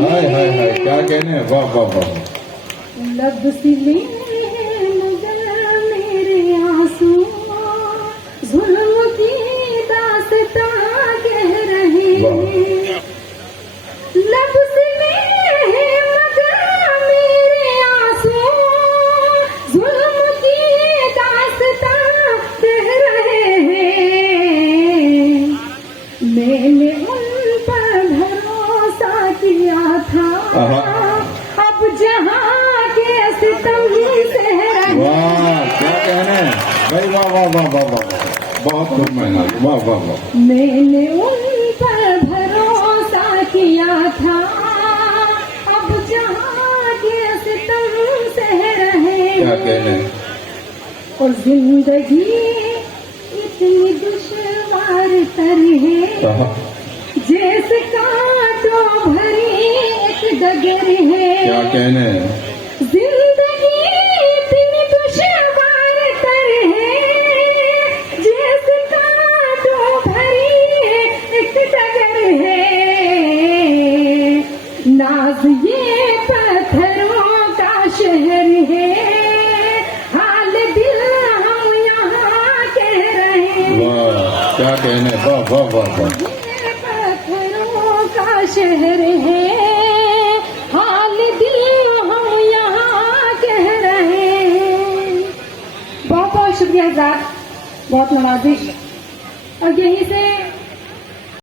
हाय हाय हाय, क्या कहने हैं, वाह वाह वाह। लब से मेरे मगर मेरे आंसू जुल्म की दास्तां कह रहे हैं। लब से मेरे मगर मेरे आंसू जुल्म की दास्तां कह रहे हैं। मैंने उन पर भरोसा किया था, अब जहाँ के सितम से वाह, क्या कहने हैं भाई, वाह वाह वाह वाह वाह, बहुत खूब मेहनत, वाह वाह वाह। मैंने उन पर भरोसा किया था, अब जहाँ के सितम से रहे। क्या कहने हैं, और जिंदगी इतनी दुश्वार तर है, जैसे कांटों भरी एक डगर है। क्या कहने हैं, जिंदगी इतनी दुश्वार तर है, जैसे कांटों भरी एक डगर है। नाज ये पत्थरों का शहर है, हाल दिल हम यहाँ कह रहे हैं। वाह, क्या कहने हैं, वाह वाह वाह वाह। ये पत्थरों का शहर है, हाल दिल हम यहाँ कह रहे हैं। बहुत बहुत शुक्रिया साहब, बहुत नवाजिश। और यहीं से